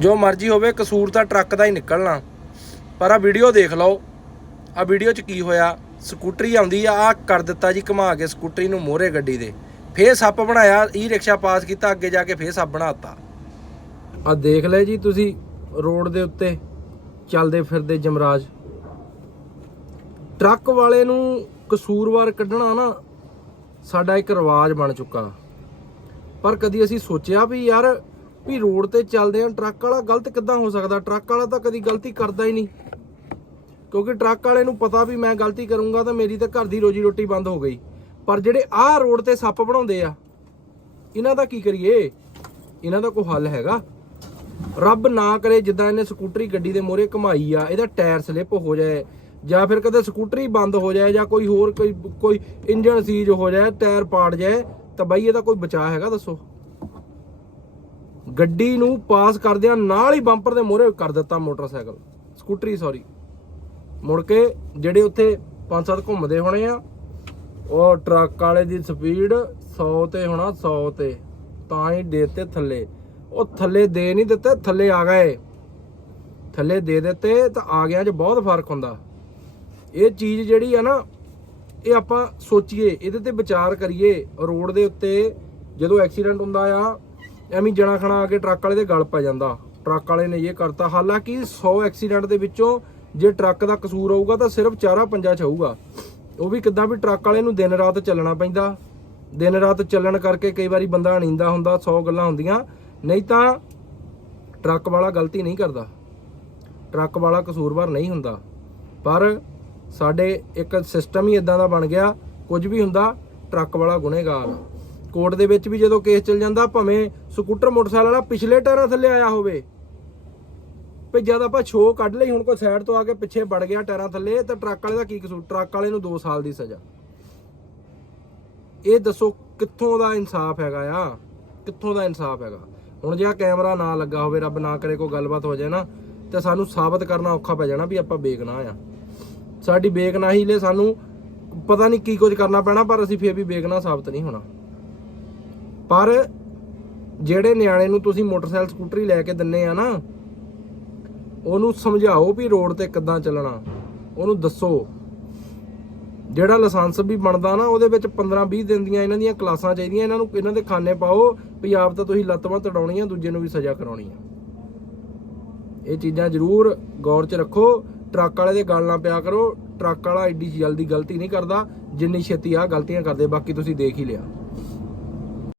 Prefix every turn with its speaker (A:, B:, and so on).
A: ਜੋ ਮਰਜ਼ੀ ਹੋਵੇ, ਕਸੂਰ ਤਾਂ ਟਰੱਕ ਦਾ ਹੀ ਨਿਕਲਣਾ। ਪਰ ਆ ਵੀਡੀਓ ਦੇਖ ਲਓ। ਆ ਵੀਡੀਓ 'ਚ ਕੀ ਹੋਇਆ? ਸਕੂਟਰੀ ਆਉਂਦੀ ਆ ਆ ਕਰ ਦਿੱਤਾ ਜੀ, ਘੁਮਾ ਕੇ ਸਕੂਟਰੀ ਨੂੰ ਮੋਹਰੇ ਗੱਡੀ ਦੇ। ਫੇਰ ਸੱਪ ਬਣਾਇਆ ਈ ਰਿਕਸ਼ਾ ਪਾਸ ਕੀਤਾ, ਅੱਗੇ ਜਾ ਕੇ ਫੇਰ ਸੱਪ ਬਣਾਤਾ ਆ ਦੇਖ ਲੈ ਜੀ ਤੁਸੀਂ, ਰੋਡ ਦੇ ਉੱਤੇ ਚੱਲਦੇ ਫਿਰਦੇ ਜਮਰਾਜ। ਟਰੱਕ ਵਾਲੇ ਨੂੰ ਕਸੂਰਵਾਰ ਕੱਢਣਾ ਨਾ, ਸਾਡਾ ਇੱਕ ਰਿਵਾਜ ਬਣ ਚੁੱਕਾ। ਪਰ ਕਦੀ ਅਸੀਂ ਸੋਚਿਆ ਵੀ ਯਾਰ ਵੀ ਰੋਡ ਤੇ ਚੱਲਦੇ ਆ, ਟਰੱਕ ਵਾਲਾ ਗਲਤ ਕਿੱਦਾਂ ਹੋ ਸਕਦਾ? ਟਰੱਕ ਵਾਲਾ ਤਾਂ ਕਦੀ ਗਲਤੀ ਕਰਦਾ ਹੀ ਨਹੀਂ। ਕਿਉਂਕਿ ਟਰੱਕ ਵਾਲੇ ਨੂੰ ਪਤਾ ਵੀ ਮੈਂ ਗਲਤੀ ਕਰੂੰਗਾ ਤਾਂ ਮੇਰੀ ਤਾਂ ਘਰ ਦੀ ਰੋਜੀ ਰੋਟੀ ਬੰਦ ਹੋ ਗਈ। ਪਰ ਜਿਹੜੇ ਆਹ ਰੋਡ ਤੇ ਸੱਪ ਬਣਾਉਂਦੇ ਆ, ਇਹਨਾਂ ਦਾ ਕੀ ਕਰੀਏ? ਇਹਨਾਂ ਦਾ ਕੋਈ ਹੱਲ ਹੈਗਾ? ਰੱਬ ਨਾ ਕਰੇ ਜਿੱਦਾਂ ਇਹਨੇ ਸਕੂਟਰੀ ਗੱਡੀ ਦੇ ਮੋਹਰੇ ਘਮਾਈ ਆ, ਇਹਦਾ ਟਾਇਰ ਸਲਿੱਪ ਹੋ ਜਾਏ, ਜਾਂ ਫਿਰ ਕਦੇ ਸਕੂਟਰੀ ਬੰਦ ਹੋ ਜਾਏ, ਜਾਂ ਕੋਈ ਹੋਰ ਕੋਈ ਕੋਈ ਇੰਜਨ ਸੀਜ ਹੋ ਜਾਏ, ਟਾਇਰ ਪਾੜ ਜਾਏ, ਤਾਂ ਬਾਈ ਇਹਦਾ ਕੋਈ ਬਚਾਅ ਹੈਗਾ, ਦੱਸੋ? ਗੱਡੀ ਨੂੰ ਪਾਸ ਕਰਦਿਆਂ ਨਾਲ ਹੀ ਬੰਪਰ ਦੇ ਮੋਹਰੇ ਕਰ ਦਿੱਤਾ ਮੋਟਰਸਾਈਕਲ। ਸਕੂਟਰੀ ਸੌਰੀ ਮੁੜ ਕੇ ਜਿਹੜੇ ਉੱਥੇ ਪੰਜ ਸੱਤ ਘੁੰਮਦੇ ਹੋਣੇ ਆ, ਉਹ ਟਰੱਕ ਵਾਲੇ ਦੀ ਸਪੀਡ 100 ਤੇ ਹੋਣਾ 100 ਤੇ। ਤਾਂ ਹੀ ਦੇ ਦੇਤੇ ਥੱਲੇ। ਉਹ ਥੱਲੇ ਦੇ ਨਹੀਂ ਦਿੱਤੇ, ਥੱਲੇ ਆ ਗਏ। ਥੱਲੇ ਦੇ ਦਿੱਤੇ ਤਾਂ ਆ ਗਿਆ ਚ ਬਹੁਤ ਫ਼ਰਕ ਹੁੰਦਾ। ਇਹ ਚੀਜ਼ ਜਿਹੜੀ ਆ ਨਾ, ਇਹ ਆਪਾਂ ਸੋਚੀਏ, ਇਹਦੇ ਤੇ ਵਿਚਾਰ ਕਰੀਏ। ਰੋਡ ਦੇ ਉੱਤੇ ਜਦੋਂ ਐਕਸੀਡੈਂਟ ਹੁੰਦਾ ਆ ਐਵੇਂ ਜਣਾ ਖਣਾ ਆ ਕੇ ਟਰੱਕ ਵਾਲੇ ਦੇ ਗਲ ਪੈ ਜਾਂਦਾ। ਟਰੱਕ ਵਾਲੇ ਨੇ ਇਹ ਕਰਤਾ। ਹਾਲਾਂਕਿ 100 ਐਕਸੀਡੈਂਟ ਦੇ ਵਿੱਚੋਂ ਜੇ ਟਰੱਕ ਦਾ ਕਸੂਰ ਹੋਊਗਾ ਤਾਂ ਸਿਰਫ ਚਾਰਾ ਪੰਜਾ ਚ ਹੋਊਗਾ ਉਹ ਵੀ ਕਿੱਦਾਂ ਵੀ ਟਰੱਕ ਵਾਲੇ ਨੂੰ ਦਿਨ ਰਾਤ ਚੱਲਣਾ ਪੈਂਦਾ। ਦਿਨ ਰਾਤ ਚੱਲਣ ਕਰਕੇ ਕਈ ਵਾਰੀ ਬੰਦਾ ਨੀਂਦਾ ਹੁੰਦਾ 100 ਗੱਲਾਂ ਹੁੰਦੀਆਂ। ਨਹੀਂ ਤਾਂ ਟਰੱਕ ਵਾਲਾ ਗਲਤੀ ਨਹੀਂ ਕਰਦਾ। ਟਰੱਕ ਵਾਲਾ ਕਸੂਰਵਾਰ ਨਹੀਂ ਹੁੰਦਾ। ਪਰ ਸਾਡੇ ਇੱਕ ਸਿਸਟਮ ਹੀ ਇਦਾਂ ਦਾ ਬਣ ਗਿਆ। ਕੁਝ ਵੀ ਹੁੰਦਾ, ਟਰੱਕ ਵਾਲਾ ਗੁਨੇਗਾਰ। ਕੋਰਟ ਦੇ ਵਿੱਚ ਵੀ ਜਦੋਂ ਕੇਸ ਚੱਲ ਜਾਂਦਾ, ਭਾਵੇਂ ਸਕੂਟਰ, ਮੋਟਰਸਾਈਕਲ ਵਾਲਾ ਪਿਛਲੇ ਟਾਇਰਾਂ ਥੱਲੇ ਆਇਆ ਹੋਵੇ। ਵੀ ਜਦ ਆਪਾਂ ਸ਼ੋਅ ਕੱਢ ਲਈ, ਹੁਣ ਕੋਈ ਸਾਈਡ ਤੋਂ ਆ ਕੇ ਪਿੱਛੇ ਵੜ ਗਿਆ ਟਾਇਰਾਂ ਥੱਲੇ, ਤਾਂ ਟਰੱਕ ਵਾਲੇ ਦਾ ਕੀ ਕਸੂਰ? ਟਰੱਕ ਵਾਲੇ ਨੂੰ 2 ਸਾਲ ਦੀ ਸਜ਼ਾ। ਇਹ ਦੱਸੋ ਕਿੱਥੋਂ ਦਾ ਇਨਸਾਫ ਹੈਗਾ ਆ? ਕਿੱਥੋਂ ਦਾ ਇਨਸਾਫ ਹੈਗਾ? ਹੁਣ ਜੇ ਆ ਕੈਮਰਾ ਨਾ ਲੱਗਾ ਹੋਵੇ, ਰੱਬ ਨਾ ਕਰੇ ਕੋਈ ਗੱਲਬਾਤ ਹੋ ਜਾਏ ਨਾ, ਤੇ ਸਾਨੂੰ ਸਾਬਤ ਕਰਨਾ ਔਖਾ ਪੈ ਜਾਣਾ ਵੀ ਆਪਾਂ ਬੇਗਨਾਹ ਆ ਸਾਡੀ ਬੇਗਨਾਹੀ ਲਈ ਸਾਨੂੰ, ਪਤਾ ਨਹੀਂ ਕੀ ਕੁਝ ਕਰਨਾ ਪੈਣਾ, ਪਰ ਅਸੀਂ ਫੇਰ ਵੀ ਬੇਗਨਾਹ ਸਾਬਤ ਨਹੀਂ ਹੋਣਾ। ਪਰ ਜਿਹੜੇ ਨਿਆਣੇ ਨੂੰ ਤੁਸੀਂ ਮੋਟਰਸਾਈਕਲ, ਸਕੂਟਰੀ ਲੈ ਕੇ ਦਿੰਨੇ ਆ ਨਾ, ਉਹਨੂੰ ਸਮਝਾਓ ਵੀ ਰੋਡ ਤੇ ਕਿੱਦਾਂ ਚੱਲਣਾ। ਉਹਨੂੰ ਦੱਸੋ। ਜਿਹੜਾ ਲਾਇਸੈਂਸ ਵੀ ਬਣਦਾ ਨਾ, ਉਹਦੇ ਵਿੱਚ 15 20 ਦਿਨ ਦੀਆਂ ਇਹਨਾਂ ਦੀਆਂ ਕਲਾਸਾਂ ਚਾਹੀਦੀਆਂ, ਇਹਨਾਂ ਨੂੰ, ਇਹਨਾਂ ਦੇ ਖਾਨੇ ਪਾਓ ਵੀ ਆਪ ਤਾਂ ਤੁਸੀਂ ਲੱਤਾਂ ਤੜਾਉਣੀਆਂ, ਦੂਜੇ ਨੂੰ ਵੀ ਸਜ਼ਾ ਕਰਾਉਣੀ ਆ। ਇਹ ਚੀਜ਼ਾਂ ਜ਼ਰੂਰ ਗੌਰ 'ਚ ਰੱਖੋ। ਟਰੱਕ ਵਾਲੇ ਦੇ ਗੱਲ ਨਾ ਪਿਆ ਕਰੋ। ਟਰੱਕ ਵਾਲਾ ਐਡੀ ਜਲਦੀ ਗਲਤੀ ਨਹੀਂ ਕਰਦਾ, ਜਿੰਨੀ ਛੇਤੀ ਆ ਗਲਤੀਆਂ ਕਰਦੇ, ਬਾਕੀ ਤੁਸੀਂ ਦੇਖ ਹੀ ਲਿਆ।